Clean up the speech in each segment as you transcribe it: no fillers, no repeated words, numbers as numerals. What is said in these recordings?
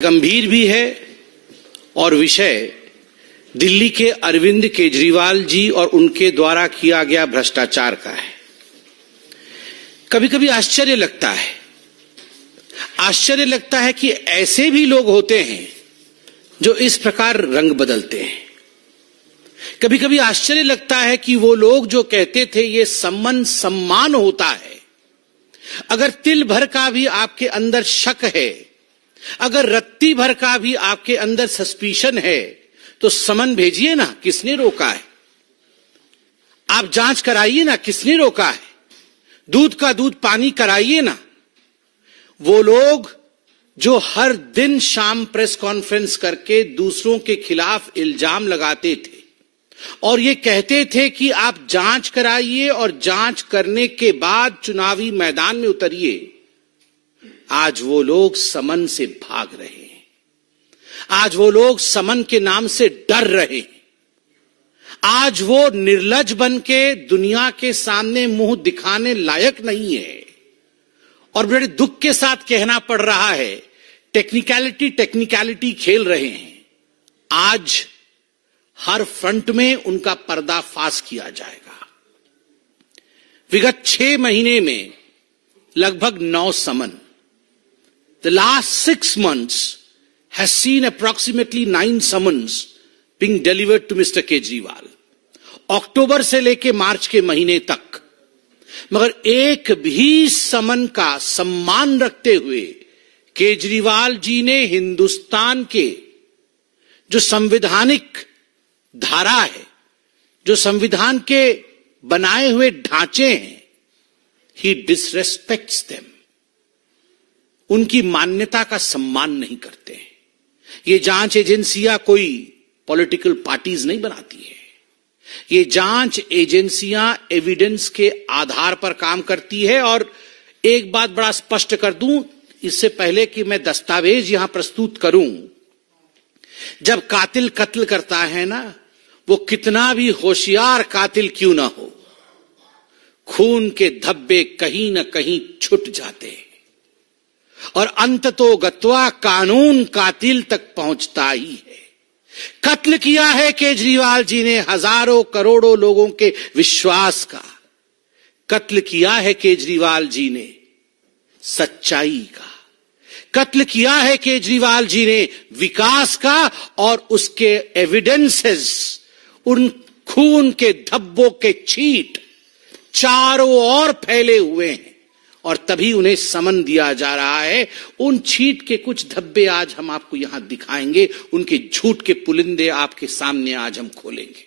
गंभीर भी है और विषय दिल्ली के अरविंद केजरीवाल जी और उनके द्वारा किया गया भ्रष्टाचार का है। कभी कभी आश्चर्य लगता है कि ऐसे भी लोग होते हैं जो इस प्रकार रंग बदलते हैं। कभी कभी आश्चर्य लगता है कि वो लोग जो कहते थे ये सम्मान होता है, अगर तिल भर का भी आपके अंदर शक है, अगर रत्ती भर का भी आपके अंदर सस्पिशन है, तो समन भेजिए ना, किसने रोका है? आप जांच कराइए ना, किसने रोका है? दूध का दूध पानी कराइए ना। वो लोग जो हर दिन शाम प्रेस कॉन्फ्रेंस करके दूसरों के खिलाफ इल्जाम लगाते थे और ये कहते थे कि आप जांच कराइए और जांच करने के बाद चुनावी मैदान में उतरिए, आज वो लोग समन से भाग रहे हैं। आज वो लोग समन के नाम से डर रहे हैं। आज वो निर्लज बन के दुनिया के सामने मुंह दिखाने लायक नहीं है। और बड़े दुख के साथ कहना पड़ रहा है, टेक्निकलिटी खेल रहे हैं। आज हर फ्रंट में उनका पर्दाफाश किया जाएगा। विगत 6 महीने में लगभग 9 समन। The last 6 months has seen approximately 9 summons being delivered to Mr. Kejriwal. अक्टूबर से लेकर मार्च के महीने तक, मगर एक भी समन का सम्मान रखते हुए केजरीवाल जी ने हिंदुस्तान के जो संवैधानिक धारा है, जो संविधान के बनाए हुए ढांचे हैं, he disrespects them. उनकी मान्यता का सम्मान नहीं करते हैं। ये जांच एजेंसियां कोई पॉलिटिकल पार्टीज नहीं बनाती है। ये जांच एजेंसियां एविडेंस के आधार पर काम करती है। और एक बात बड़ा स्पष्ट कर दूं, इससे पहले कि मैं दस्तावेज यहां प्रस्तुत करूं, जब कातिल कत्ल करता है ना, वो कितना भी होशियार कातिल क्यों ना हो, खून के धब्बे कहीं ना कहीं छुट जाते हैं और अंततो गत्वा कानून कातिल तक पहुंचता ही है। कत्ल किया है केजरीवाल जी ने हजारों करोड़ों लोगों के विश्वास का। कत्ल किया है केजरीवाल जी ने सच्चाई का। कत्ल किया है केजरीवाल जी ने विकास का। और उसके एविडेंसेस, उन खून के धब्बों के छींट चारों ओर फैले हुए हैं और तभी उन्हें समन दिया जा रहा है। उन छींट के कुछ धब्बे आज हम आपको यहां दिखाएंगे, उनके झूठ के पुलिंदे आपके सामने आज हम खोलेंगे।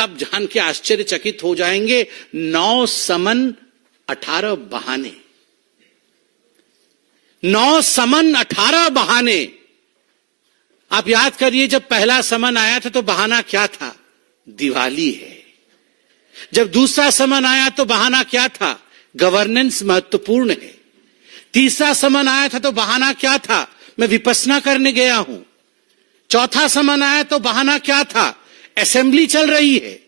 आप जान के आश्चर्यचकित हो जाएंगे, 9 समन 18 बहाने। 9 समन 18 बहाने। आप याद करिए, जब पहला समन आया था तो बहाना क्या था? दिवाली है। जब दूसरा समन आया तो बहाना क्या था? गवर्नेंस महत्वपूर्ण है। तीसरा समन आया था तो बहाना क्या था? मैं विपश्यना करने गया हूं। चौथा समन आया तो बहाना क्या था? असेंबली चल रही है।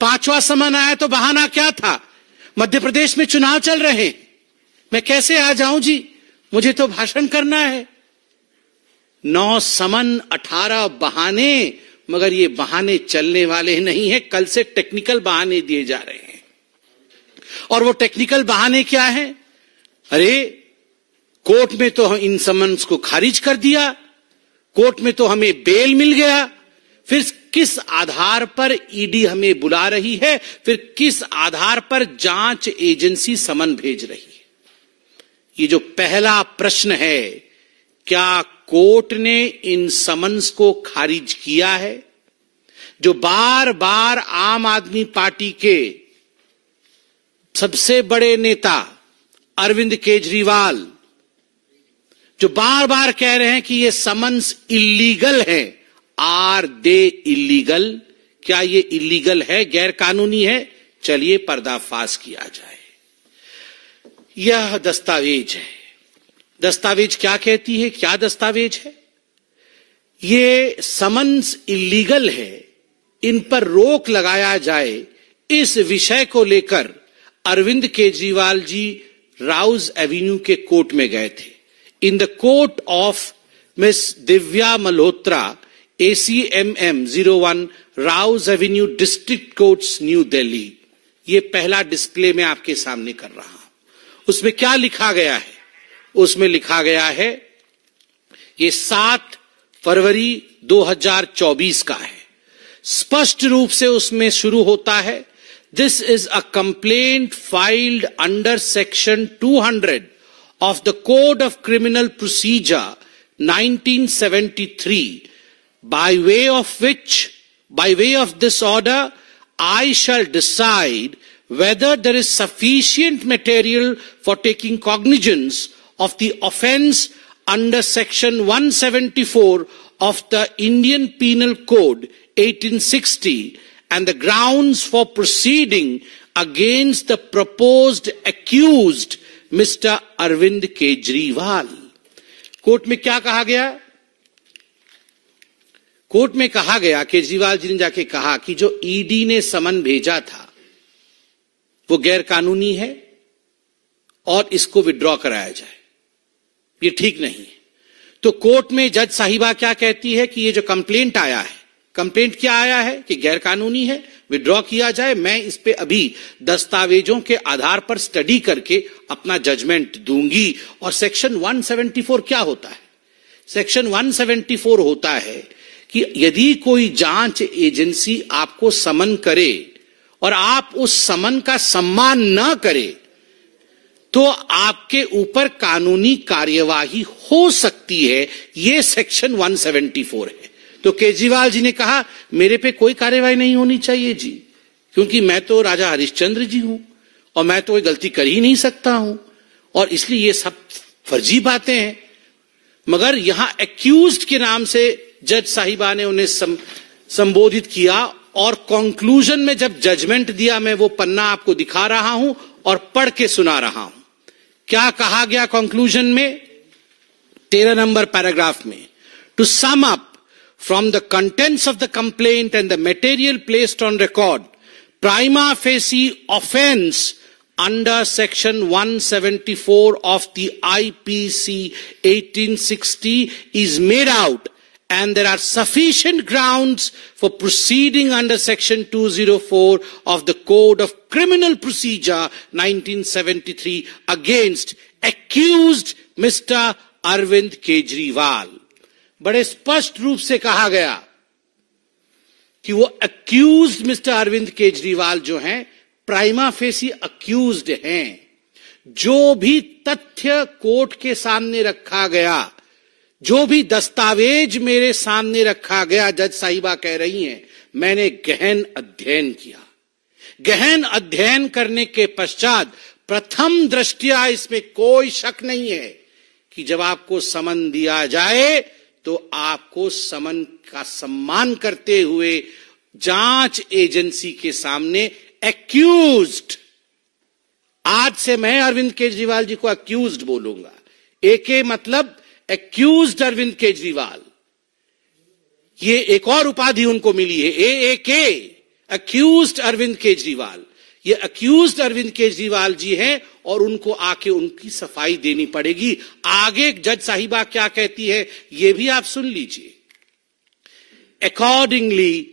5वां समन आया तो बहाना क्या था? मध्य प्रदेश में चुनाव चल रहे हैं, मैं कैसे आ जाऊं जी, मुझे तो भाषण करना है। 9 समन 18 बहाने, मगर ये बहाने चलने वाले नहीं है। कल से टेक्निकल बहाने दिए जा रहे हैं। और वो टेक्निकल बहाने क्या है? अरे, कोर्ट में तो हम इन समन्स को खारिज कर दिया, कोर्ट में तो हमें बेल मिल गया, फिर किस आधार पर ईडी हमें बुला रही है, फिर किस आधार पर जांच एजेंसी समन भेज रही है? ये जो पहला प्रश्न है, क्या कोर्ट ने इन समन्स को खारिज किया है? जो बार बार आम आदमी पार्टी के सबसे बड़े नेता अरविंद केजरीवाल जो बार बार कह रहे हैं कि ये समन्स इल्लीगल है। Are they illegal? क्या ये इल्लीगल है, गैर कानूनी है? चलिए पर्दाफाश किया जाए। यह दस्तावेज है। दस्तावेज क्या कहती है? क्या दस्तावेज है? ये समन्स इल्लीगल है, इन पर रोक लगाया जाए, इस विषय को लेकर अरविंद केजरीवाल जी राउज एवेन्यू के कोर्ट में गए थे। in the court of Miss Divya Malhotra, ACMM 01, Rouse Avenue, District Courts, New Delhi. ये पहला डिस्प्ले मैं आपके सामने कर रहा हूं। उसमें क्या लिखा गया है? उसमें लिखा गया है, ये 7 फरवरी 2024 का है। स्पष्ट रूप से उसमें शुरू होता है, this is a complaint filed under section 200 of the Code of Criminal Procedure 1973, by way of this order, I shall decide whether there is sufficient material for taking cognizance of the offence under section 174 of the Indian Penal Code 1860 and the grounds for proceeding against the proposed accused mister Arvind Kejriwal. Court में क्या कहा गया? Court में कहा गया, केजरीवाल जी ने जाके कहा कि जो ईडी ने समन भेजा था वो गैर कानूनी है और इसको विड्रॉ कराया जाए, ये ठीक नहीं है। तो कोर्ट में जज साहिबा क्या कहती है कि ये जो कंप्लेंट आया है, कंप्लेंट क्या आया है कि गैर कानूनी है, विड्रॉ किया जाए। मैं इस पे अभी दस्तावेजों के आधार पर स्टडी करके अपना जजमेंट दूंगी। और सेक्शन 174 क्या होता है? सेक्शन 174 होता है कि यदि कोई जांच एजेंसी आपको समन करे और आप उस समन का सम्मान न करे तो आपके ऊपर कानूनी कार्यवाही हो सकती है। यह सेक्शन 174 है। तो केजरीवाल जी ने कहा मेरे पे कोई कार्यवाही नहीं होनी चाहिए जी, क्योंकि मैं तो राजा हरिश्चंद्र जी हूं और मैं तो कोई गलती कर ही नहीं सकता हूं, और इसलिए ये सब फर्जी बातें हैं। मगर यहां एक्यूज्ड के नाम से जज साहिबा ने उन्हें संबोधित किया और कंक्लूजन में जब जजमेंट दिया, मैं वो पन्ना आपको दिखा रहा हूं और पढ़ के सुना रहा हूं। क्या कहा गया कंक्लूजन में? 13 नंबर पैराग्राफ में, to sum up from the contents of the complaint and the material placed on record, prima facie offence under section 174 of the IPC 1860 is made out, and there are sufficient grounds for proceeding under section 204 of the Code of Criminal Procedure 1973 against accused Mr. Arvind Kejriwal. बड़े स्पष्ट रूप से कहा गया कि वो accused mister Arvind Kejriwal जो हैं, प्राइमा फेसी अक्यूज्ड हैं। जो भी तथ्य कोर्ट के सामने रखा गया, जो भी दस्तावेज मेरे सामने रखा गया, जज साहिबा कह रही हैं, मैंने गहन अध्ययन किया। गहन अध्ययन करने के पश्चात प्रथम दृष्टया इसमें कोई शक नहीं है कि जब आपको समन दिया जाए तो आपको समन का सम्मान करते हुए जांच एजेंसी के सामने एक्यूज्ड, आज से मैं अरविंद केजरीवाल जी को एक्यूज्ड बोलूंगा। एके मतलब एक्यूज्ड अरविंद केजरीवाल, ये एक और उपाधि उनको मिली है, एके, एक्यूज्ड अरविंद केजरीवाल। ये एक्यूज्ड अरविंद केजरीवाल जी हैं और उनको आके उनकी सफाई देनी पड़ेगी। आगे जज साहिबा क्या कहती है ये भी आप सुन लीजिए। Accordingly,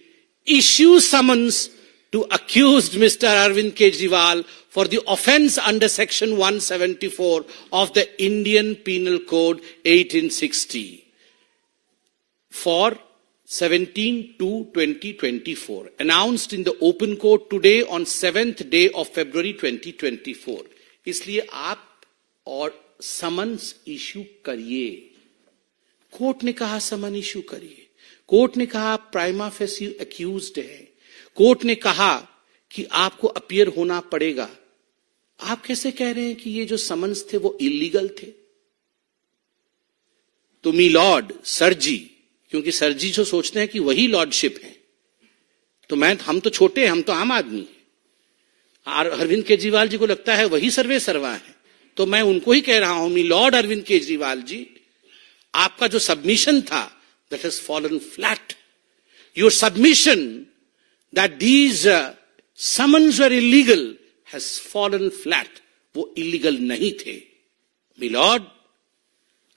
issue summons to accused Mr. Arvind Kejriwal for the offence under section 174 of the Indian Penal Code 1860 for 17/2/2024, announced in the open court today on 7th day of February 2024. इसलिए आप और समन्स इश्यू करिए। Court ने कहा समन issue करिए। Court ने कहा prima facie accused है। कोर्ट ने कहा कि आपको अपीयर होना पड़ेगा। आप कैसे कह रहे हैं कि ये जो समन्स थे वो इलीगल थे? तो मी लॉर्ड, सर जी, क्योंकि सर जी जो सोचते हैं कि वही लॉर्डशिप है, तो हम तो छोटे हैं, हम तो आम आदमी हैं। अरविंद केजरीवाल जी को लगता है वही सर्वे सर्वा है, तो मैं उनको ही कह रहा हूं, मी लॉर्ड अरविंद केजरीवाल जी, आपका जो सबमिशन था that has fallen flat. Your submission that these summons were illegal has fallen flat. वो इलीगल नहीं थे। मी लॉर्ड,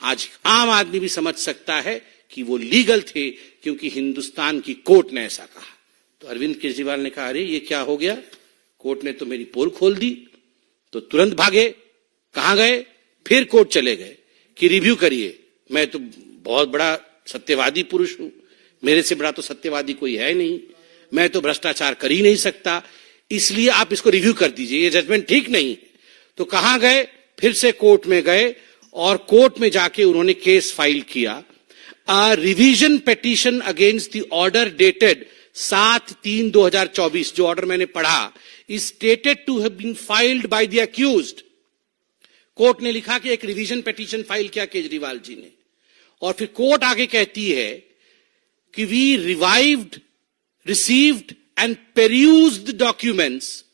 आज आम आदमी भी समझ सकता है कि वो लीगल थे, क्योंकि हिंदुस्तान की कोर्ट ने ऐसा कहा। तो अरविंद केजरीवाल ने कहा, अरे ये क्या हो गया, कोर्ट ने तो मेरी पोल खोल दी। तो तुरंत भागे। कहां गए? फिर कोर्ट चले गए कि रिव्यू करिए। मैं तो बहुत बड़ा सत्यवादी पुरुष हूं, मेरे से बड़ा तो सत्यवादी कोई है नहीं, मैं तो भ्रष्टाचार कर ही नहीं सकता, इसलिए आप इसको रिव्यू कर दीजिए, ये जजमेंट ठीक नहीं है। तो कहां गए? फिर से कोर्ट में गए और कोर्ट में जाके उन्होंने केस फाइल किया। Revision petition against the order dated 7/3/2024, जो ऑर्डर मैंने पढ़ा, is stated to have been filed by the accused. Court ने लिखा कि एक रिवीजन पिटीशन फाइल किया केजरीवाल जी ने, और फिर कोर्ट आगे कहती है कि we received and perused documents,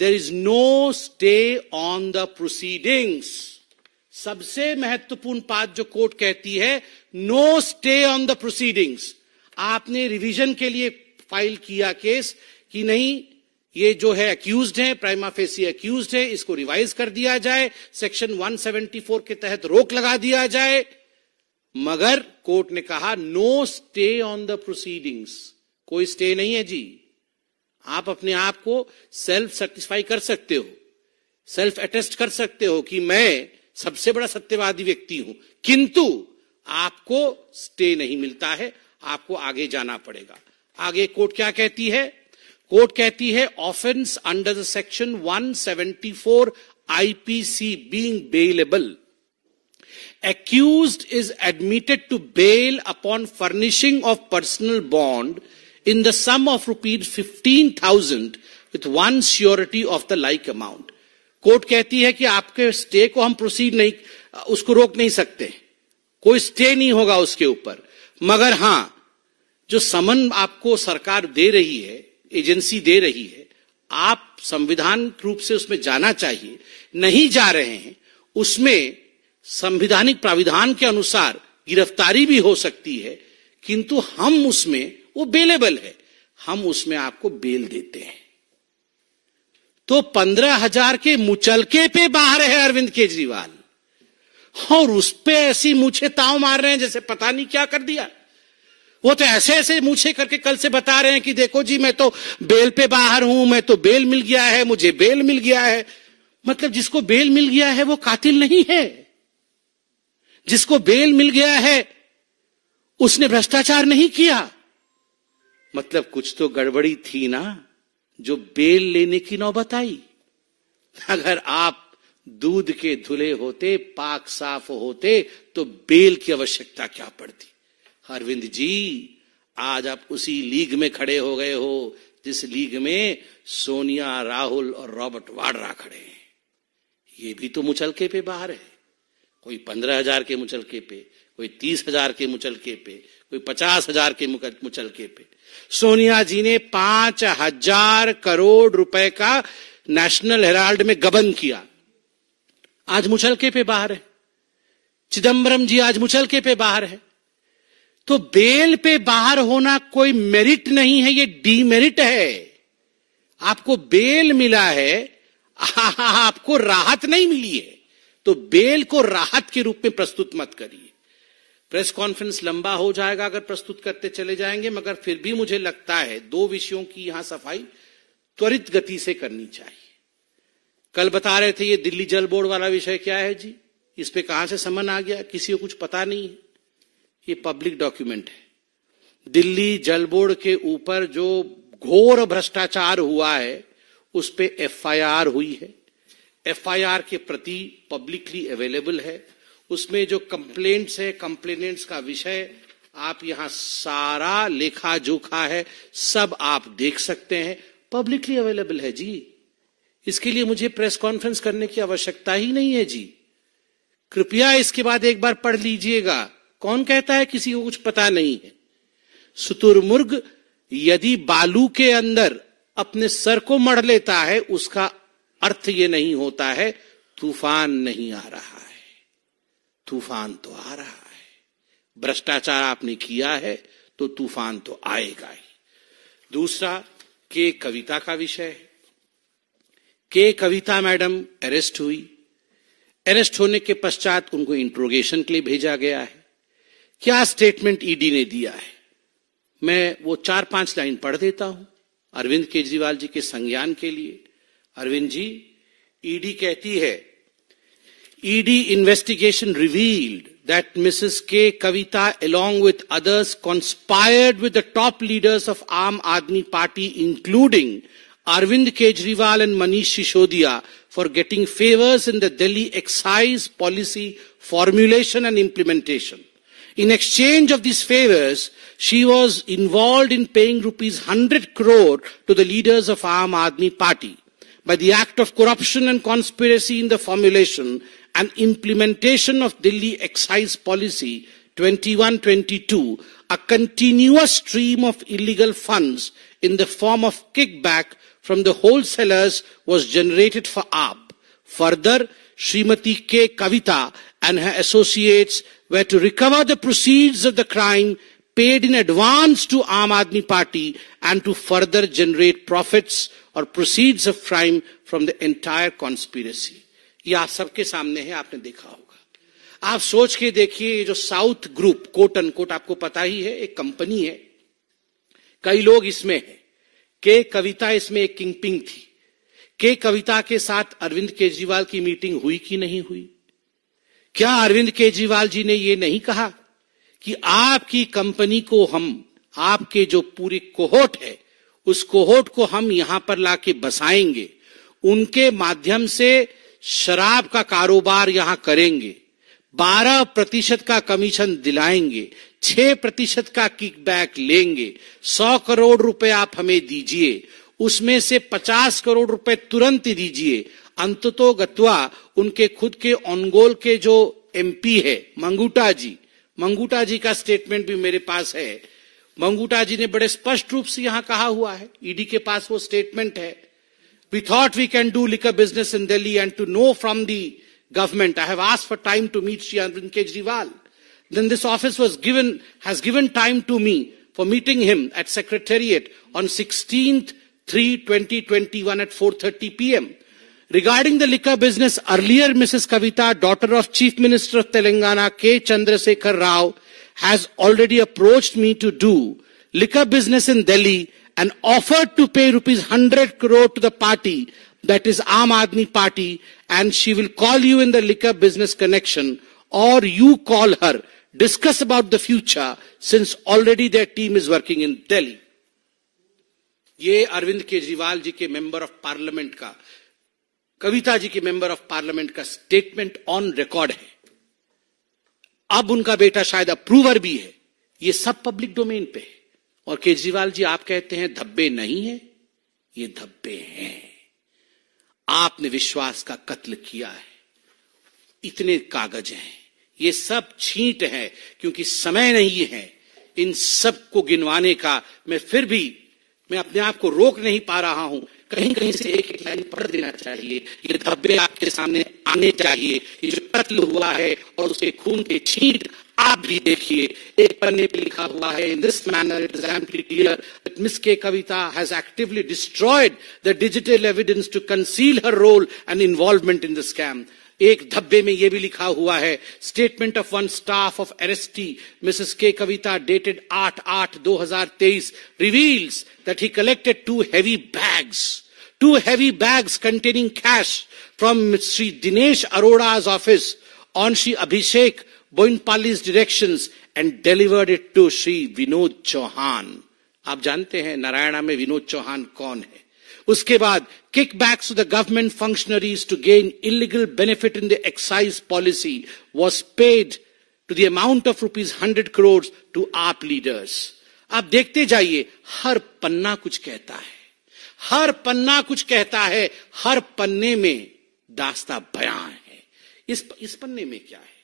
there is no stay on the proceedings. सबसे महत्वपूर्ण बात जो कोर्ट कहती है, no stay on the proceedings. आपने रिवीजन के लिए फाइल किया केस कि नहीं, ये जो है अक्यूज्ड है, प्राइमा फेसी अक्यूज्ड है, इसको रिवाइज कर दिया जाए, सेक्शन 174 के तहत रोक लगा दिया जाए, मगर कोर्ट ने कहा no stay on the proceedings. कोई स्टे नहीं है जी। आप अपने आप को सेल्फ सेटिस्फाई कर सकते हो, सेल्फ अटेस्ट कर सकते हो कि मैं सबसे बड़ा सत्यवादी व्यक्ति हूं, किंतु आपको स्टे नहीं मिलता है, आपको आगे जाना पड़ेगा। आगे कोर्ट क्या कहती है? कोर्ट कहती है offence under the section 174 IPC being bailable, accused is admitted to bail upon furnishing of personal bond in the sum of rupees 15,000 with one surety of the like amount. Court कहती है कि आपके stay को हम proceed नहीं, उसको रोक नहीं सकते, कोई स्टे नहीं होगा उसके ऊपर, मगर हां, जो समन आपको सरकार दे रही है, एजेंसी दे रही है, आप संविधान रूप से उसमें जाना चाहिए, नहीं जा रहे हैं, उसमें संवैधानिक प्राविधान के अनुसार गिरफ्तारी भी हो सकती है, किंतु हम उसमें, वो बेलेबल है, हम उसमें आपको बेल देते हैं। तो 15,000 के मुचलके पे बाहर है अरविंद केजरीवाल, और उस पे ऐसी मूछे ताव मार रहे हैं जैसे पता नहीं क्या कर दिया। वो तो ऐसे ऐसे मूछे करके कल से बता रहे हैं कि देखो जी मैं तो बेल पे बाहर हूं, मैं तो बेल मिल गया है, मुझे बेल मिल गया है। मतलब जिसको बेल मिल गया है वो कातिल नहीं है, जिसको बेल मिल गया है उसने भ्रष्टाचार नहीं किया। मतलब कुछ तो गड़बड़ी थी ना, जो बेल लेने की नौबत आई। अगर आप दूध के धुले होते, पाक साफ होते, तो बेल की आवश्यकता क्या पड़ती। अरविंद जी, आज आप उसी लीग में खड़े हो गए हो जिस लीग में सोनिया, राहुल और रॉबर्ट वाड्रा खड़े हैं। ये भी तो मुचलके पे बाहर है। कोई 15,000 के मुचलके पे, कोई 30,000 के मुचलके पे, कोई 50,000 के मुचलके पे। सोनिया जी ने 5,000 करोड़ रुपए का नेशनल हेराल्ड में गबन किया, आज मुचलके पे बाहर है। चिदम्बरम जी आज मुचलके पे बाहर है। तो बेल पे बाहर होना कोई मेरिट नहीं है, ये डीमेरिट है। आपको बेल मिला है, आपको राहत नहीं मिली है, तो बेल को राहत के रूप में प्रस्तुत मत करिए। प्रेस कॉन्फ्रेंस लंबा हो जाएगा अगर प्रस्तुत करते चले जाएंगे, मगर फिर भी मुझे लगता है 2 विषयों की यहां सफाई त्वरित गति से करनी चाहिए। कल बता रहे थे ये दिल्ली जल बोर्ड वाला विषय क्या है जी, इस पे कहां से समन आ गया, किसी को कुछ पता नहीं है। ये पब्लिक डॉक्यूमेंट है। दिल्ली जल बोर्ड के ऊपर जो घोर भ्रष्टाचार हुआ है उस पे एफआईआर हुई है। एफआईआर के प्रति पब्लिकली अवेलेबल है। उसमें जो कंप्लेंट्स है, कंप्लेनेंट्स का विषय, आप यहां सारा लेखा जोखा है, सब आप देख सकते हैं, पब्लिकली अवेलेबल है जी। इसके लिए मुझे प्रेस कॉन्फ्रेंस करने की आवश्यकता ही नहीं है जी। कृपया इसके बाद एक बार पढ़ लीजिएगा। कौन कहता है किसी को कुछ पता नहीं है। शुतुरमुर्ग यदि बालू के अंदर अपने सर को मढ़ लेता है, उसका अर्थ ये नहीं होता है तूफान नहीं आ रहा है। तूफान तो आ रहा है। भ्रष्टाचार आपने किया है तो तूफान तो आएगा ही। दूसरा, के कविता का विषय है। के कविता मैडम अरेस्ट हुई। अरेस्ट होने के पश्चात उनको इंट्रोगेशन के लिए भेजा गया है। क्या स्टेटमेंट ईडी ने दिया है, मैं वो 4-5 लाइन पढ़ देता हूं अरविंद केजरीवाल जी के संज्ञान के लिए। अरविंद जी, ईडी कहती है, ED investigation revealed that Mrs. K. Kavita along with others conspired with the top leaders of Aam Aadmi Party including Arvind Kejriwal and Manish Sisodiya for getting favors in the Delhi excise policy formulation and implementation. In exchange of these favors, she was involved in paying rupees 100 crore to the leaders of Aam Aadmi Party. By the act of corruption and conspiracy in the formulation and implementation of Delhi Excise Policy 21-22, a continuous stream of illegal funds in the form of kickback from the wholesalers was generated for AAP. Further, Srimati K. Kavita and her associates were to recover the proceeds of the crime paid in advance to Aam Aadmi Party and to further generate profits or proceeds of crime from the entire conspiracy. ये आप सबके सामने है, आपने देखा होगा। आप सोच के देखिए, ये जो साउथ ग्रुप कोट अनकोट आपको पता ही है, एक कंपनी है, कई लोग इसमें हैं। के कविता इसमें एक किंगपिन थी। के कविता के साथ अरविंद केजरीवाल की मीटिंग हुई कि नहीं हुई? क्या अरविंद केजरीवाल जी ने ये नहीं कहा कि आपकी कंपनी को हम, आपके जो पूरी कोहोट है, उस कोहोट को हम यहां पर लाके बसाएंगे, उनके माध्यम से शराब का कारोबार यहां करेंगे, 12% का कमीशन दिलाएंगे, 6% का किकबैक लेंगे, 100 करोड़ रुपए आप हमें दीजिए, उसमें से 50 करोड़ रुपए तुरंत दीजिए। अंततो गत्वा उनके खुद के ऑनगोल के जो एमपी है मंगूटा जी का स्टेटमेंट भी मेरे पास है। मंगूटा जी ने बड़े स्पष्ट रूप से यहां कहा हुआ है, ईडी के पास वो स्टेटमेंट है। We thought we can do liquor business in Delhi, and to know from the government, I have asked for time to meet Shri Arvind Kejriwal. Then this office has given time to me for meeting him at Secretariat on 16/3/2021 at 4:30 p.m. Regarding the liquor business, earlier Mrs. Kavita, daughter of Chief Minister of Telangana, K. Chandrasekhar Rao, has already approached me to do liquor business in Delhi and offered to pay rupees 100 crore to the party, that is Aam Aadmi Party, and she will call you in the liquor business connection, or you call her, discuss about the future, since already their team is working in Delhi. ये अरविंद केजरीवाल जी के member of parliament का, कविता जी के member of parliament का statement on record है। अब उनका बेटा शायद अप्रूवर भी है, ये सब पब्लिक डोमेन पे है। और केजरीवाल जी आप कहते हैं धब्बे नहीं है, ये धब्बे हैं। आपने विश्वास का कत्ल किया है, इतने कागज हैं, ये सब छींट है, क्योंकि समय नहीं है इन सब को गिनवाने का। मैं अपने आप को रोक नहीं पा रहा हूं, कहीं कहीं से एक एक लाइन पढ़ देना चाहिए। ये धब्बे आपके सामने आने चाहिए, ये जो कत्ल हुआ है और उसके खून के छींट आप भी देखिए। एक पन्ने पे लिखा हुआ है, in this manner it is amply clear that Miss K. Kavita has actively destroyed the digital evidence to conceal her role and involvement in the scam. एक धब्बे में यह भी लिखा हुआ है, statement of one staff of arrestee Mrs K Kavita dated 8/8/2023 reveals that he collected two heavy bags containing cash from Sri Dinesh Arora's office on Sri Abhishek Boinpalli's directions and delivered it to Sri Vinod Chauhan. आप जानते हैं नारायणा में विनोद चौहान कौन है। उसके बाद kickbacks to the government functionaries to gain illegal benefit in the excise policy was paid to the amount of rupees 100 crores to AAP leaders. आप देखते जाइए, हर पन्ना कुछ कहता है, हर पन्ना कुछ कहता है, हर पन्ने में दास्ता बयां है। इस पन्ने में क्या है?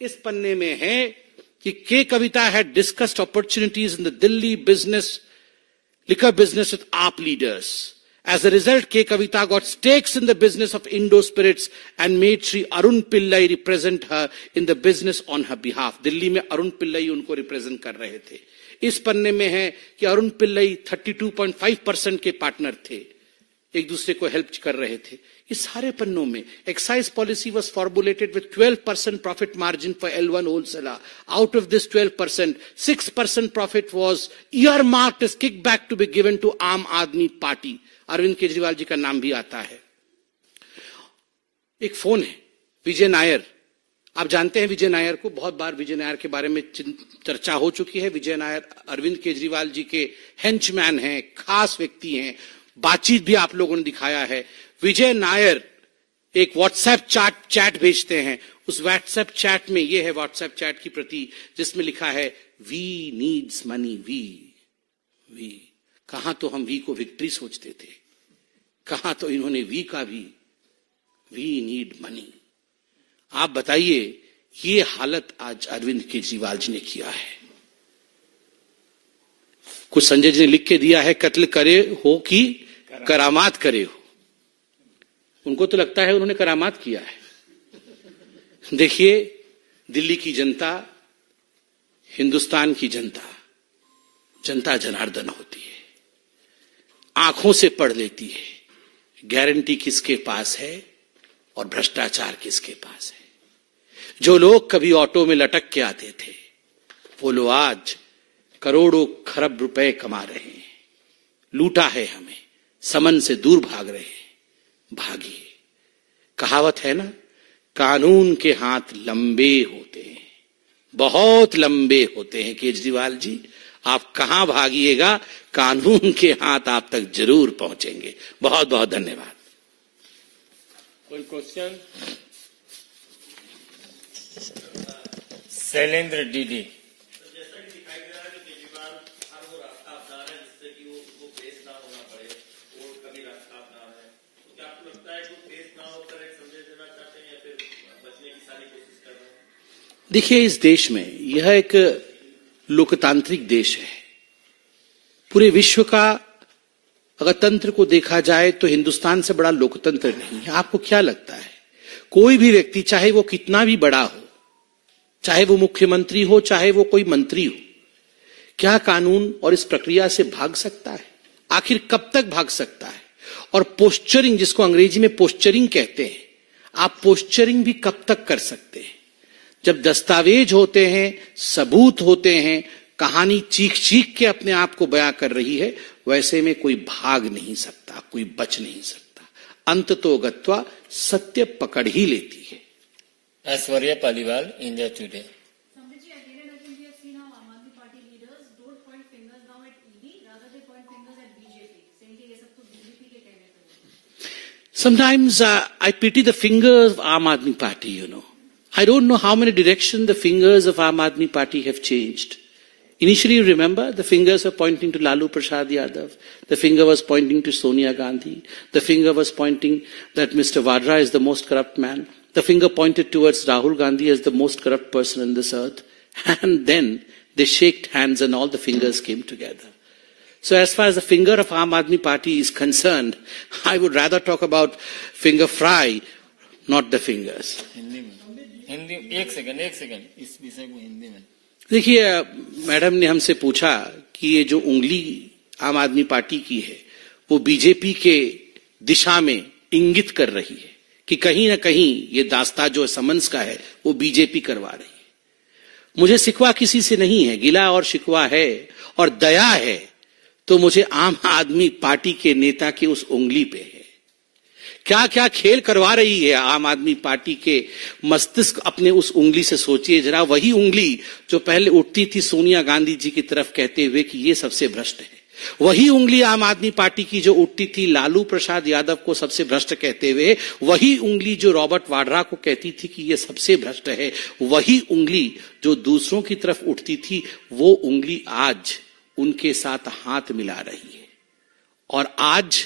इस पन्ने में है कि के कविता had discussed opportunities in the Delhi liquor business with AAP leaders. As a result, K. Kavita got stakes in the business of Indo Spirits and made Sri Arun Pillai represent her in the business on her behalf. Delhi में अरुण पिल्लई उनको represent कर रहे थे। इस पन्ने में है कि अरुण पिल्लई 32.5% के पार्टनर थे, एक दूसरे को हेल्प कर रहे थे। इस सारे पन्नों में excise policy was formulated with 12% profit margin for L1 wholesaler. Out of this 12%, 6% profit was earmarked as kickback to be given to आम आदमी पार्टी. अरविंद केजरीवाल जी का नाम भी आता है. एक फोन है, विजय नायर. आप जानते हैं विजय नायर को, बहुत बार विजय नायर के बारे में चर्चा हो चुकी है. विजय नायर अरविंद केजरीवाल जी के हेंचमैन हैं, खास व्यक्ति हैं. बातचीत भी आप लोगों ने दिखाया है. विजय नायर एक व्हाट्सएप चैट भेजते हैं. उस व्हाट्सएप चैट में, ये है व्हाट्सएप चैट की प्रति, जिसमें लिखा है वी नीड्स मनी. वी कहां तो हम वी को विक्ट्री सोचते थे, कहां तो इन्होंने वी का भी वी नीड मनी. आप बताइए, ये हालत आज अरविंद केजरीवाल जी ने किया है. कुछ संजय जी ने लिख के दिया है, कत्ल करे हो कि करामात करे हो. उनको तो लगता है उन्होंने करामात किया है. देखिए, दिल्ली की जनता, हिंदुस्तान की जनता, जनता जनार्दन होती है, आंखों से पढ़ लेती है गारंटी किसके पास है और भ्रष्टाचार किसके पास है. जो लोग कभी ऑटो में लटक के आते थे, वो लोग आज करोड़ों खरब रुपए कमा रहे हैं. लूटा है हमें, समन से दूर भाग रहे हैं. भागिए. कहावत है ना, कानून के हाथ लंबे होते हैं, बहुत लंबे होते हैं. केजरीवाल जी, आप कहां भागिएगा, कानून के हाथ आप तक जरूर पहुंचेंगे. बहुत बहुत धन्यवाद. कोई क्वेश्चन? शैलेंद्र डीडी. जैसा कि दिखाई दे रहा है कि केजरीवाल हर वो रास्ता अपना रहे हैं जिससे कि वो पेश ना होना पड़े, वो कभी रास्ता अपना रहे हैं. तो क्या आपको लगता है कि वो पेश ना होकर एक संदेश देना चाहते हैं या फिर बचने की सारी कोशिश कर रहे हैं? देखिए, इस देश में यह एक लोकतांत्रिक देश है. पूरे विश्व का अगर तंत्र को देखा जाए तो हिंदुस्तान से बड़ा लोकतंत्र नहीं है. आपको क्या लगता है, कोई भी व्यक्ति, चाहे वो कितना भी बड़ा हो, चाहे वो मुख्यमंत्री हो, चाहे वो कोई मंत्री हो, क्या कानून और इस प्रक्रिया से भाग सकता है? आखिर कब तक भाग सकता है? और पोस्चरिंग, जिसको अंग्रेजी में पोस्चरिंग कहते हैं, आप पोस्चरिंग भी कब तक कर सकते हैं? जब दस्तावेज होते हैं, सबूत होते हैं, कहानी चीख चीख के अपने आप को बयां कर रही है, वैसे में कोई भाग नहीं सकता, कोई बच नहीं सकता. अंत तो गत्वा सत्य पकड़ ही लेती है. Aishwarya Paliwal, India today. Samrit ji, again and again we have seen how Aam Aadmi Party leaders don't point fingers now at ED, rather they point fingers at BJP, saying कि ये सब तो BJP के कहने पे है. Sometimes I pity the fingers of Aam Aadmi Party, you know. I don't know how many directions the fingers of Aam Aadmi Party have changed. Initially, you remember, the fingers were pointing to Lalu Prasad Yadav. The finger was pointing to Sonia Gandhi. The finger was pointing that Mr. Vadra is the most corrupt man. The finger pointed towards Rahul Gandhi as the most corrupt person on this earth. And then they shook hands and all the fingers came together. So as far as the finger of Aam Aadmi Party is concerned, I would rather talk about finger fry, not the fingers. Hindi में, हिंदी. एक second, इस विषय को हिंदी में. देखिए, madam ने हमसे पूछा कि ये जो उंगली आम आदमी पार्टी की है, वो बीजेपी के दिशा में इंगित कर रही है कि कहीं ना कहीं ये दास्ता जो समन्स का है, वो बीजेपी करवा रही है. मुझे शिकवा किसी से नहीं है, गिला और शिकवा है और दया है तो मुझे आम आदमी पार्टी के नेता की उस उंगली पे है. क्या क्या खेल करवा रही है आम आदमी पार्टी के मस्तिष्क अपने उस उंगली से. सोचिए जरा, वही उंगली जो पहले उठती थी सोनिया गांधी जी की तरफ कहते हुए कि ये सबसे भ्रष्ट है, वही उंगली आम आदमी पार्टी की जो उठती थी लालू प्रसाद यादव को सबसे भ्रष्ट कहते हुए, वही उंगली जो रॉबर्ट वाड्रा को कहती थी कि ये सबसे भ्रष्ट है, वही उंगली जो दूसरों की तरफ उठती थी, वो उंगली आज उनके साथ हाथ मिला रही है. और आज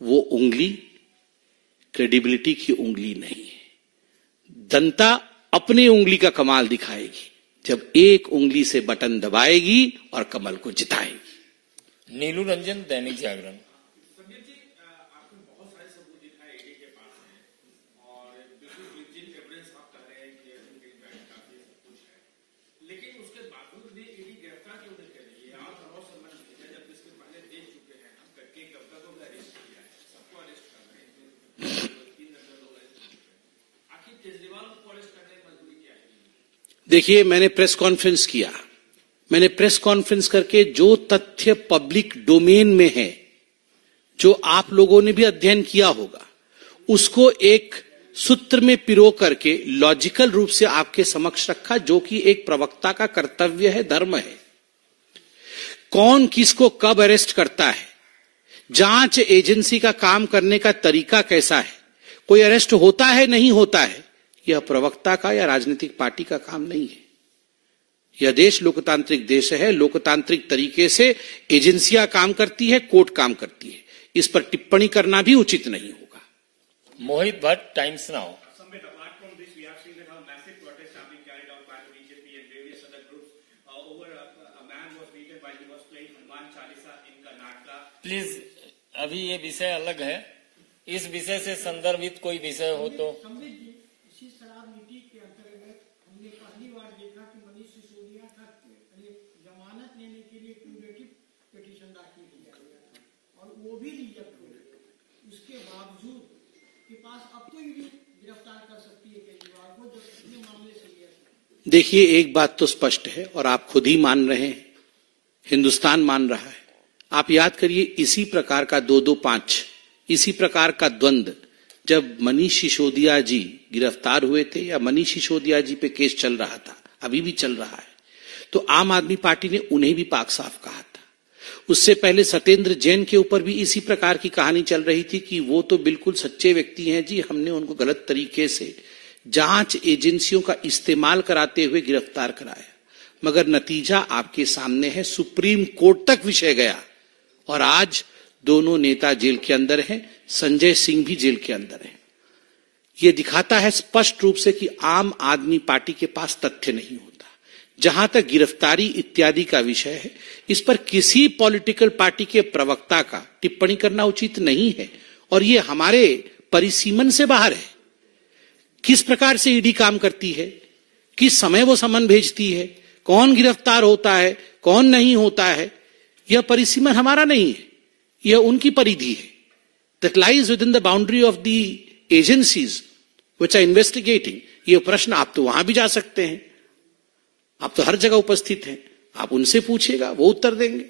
वो उंगली क्रेडिबिलिटी की उंगली नहीं है. जनता अपनी उंगली का कमाल दिखाएगी जब एक उंगली से बटन दबाएगी और कमल को जिताएगी. नीलू रंजन, दैनिक जागरण. आपने बहुत सारे सबूत दिखाए ईडी के पास है और बिल्कुल जिन एविडेंस आप कह रहे हैं कि काफी सब कुछ है, लेकिन उसके बावजूद भी ईडी गिरफ्तार क्यों नहीं कर रही है? आप बहुत सम्मान कीजिए, जब इसके पहले देख चुके हैं हम करके, कब तक अरेस्ट किया है, सबको अरेस्ट कर रहे हैं. देखिए, मैंने प्रेस कॉन्फ्रेंस किया। मैंने प्रेस कॉन्फ्रेंस करके जो तथ्य पब्लिक डोमेन में है, जो आप लोगों ने भी अध्ययन किया होगा, उसको एक सूत्र में पिरो करके लॉजिकल रूप से आपके समक्ष रखा, जो कि एक प्रवक्ता का कर्तव्य है, धर्म है। कौन किसको कब अरेस्ट करता है, जांच एजेंसी का काम करने का तरीका कैसा है, कोई अरेस्ट होता है नहीं होता है, यह प्रवक्ता का या राजनीतिक पार्टी का काम नहीं है। यह देश लोकतांत्रिक देश है। लोकतांत्रिक तरीके से एजेंसियां काम करती है, कोर्ट काम करती है। इस पर टिप्पणी करना भी उचित नहीं होगा। Mohit Bhatt, Times Now. Samit, apart from this, we have seen that how massive protests have been carried out by the BJP and various other groups over a man was beaten while he was playing Hanuman Chalisa in Karnataka. Please, अभी ये विषय अलग है। इस विषय से संदर्भित कोई विषय हो तो। संबित जी, इसी शराब नीति के अंतर्गत हमने पहली बार देखा कि मनीष सिसोदिया का जमानत लेने के लिए क्यूरेटिव पिटीशन दाखिल किया गया था और वो भी रिजेक्ट हो गया। उसके बावजूद के पास अब तो ईडी गिरफ्तार कर सकती है केजरीवाल को, जो इतने मामले सीरियस है। देखिए, एक बात तो स्पष्ट है और आप खुद ही मान रहे हैं, हिंदुस्तान मान रहा है। आप याद करिए, इसी प्रकार का 225, इसी प्रकार का द्वंद्व जब मनीष सिसोदिया जी गिरफ्तार हुए थे या मनीष सिसोदिया जी पे केस चल रहा था, अभी भी चल रहा है, तो आम आदमी पार्टी ने उन्हें भी पाक साफ कहा था। उससे पहले सत्येंद्र जैन के ऊपर भी इसी प्रकार की कहानी चल रही थी कि वो तो बिल्कुल सच्चे व्यक्ति हैं जी, हमने उनको गलत तरीके से जांच एजेंसियों का इस्तेमाल कराते हुए गिरफ्तार कराया। मगर नतीजा आपके सामने है, सुप्रीम कोर्ट तक विषय गया और आज दोनों नेता जेल के अंदर हैं, संजय सिंह भी जेल के अंदर है। यह दिखाता है स्पष्ट रूप से कि आम आदमी पार्टी के पास तथ्य नहीं होता। जहां तक गिरफ्तारी इत्यादि का विषय है, इस पर किसी पॉलिटिकल पार्टी के प्रवक्ता का टिप्पणी करना उचित नहीं है और यह हमारे परिसीमन से बाहर है। किस प्रकार से ईडी काम करती है, किस समय वो समन भेजती है, कौन गिरफ्तार होता है, कौन नहीं होता है, यह परिसीमन हमारा नहीं है, यह उनकी परिधि है। That lies within the boundary of the agencies which are investigating. यह प्रश्न आप तो वहां भी जा सकते हैं, आप तो हर जगह उपस्थित हैं, आप उनसे पूछिएगा, वो उत्तर देंगे।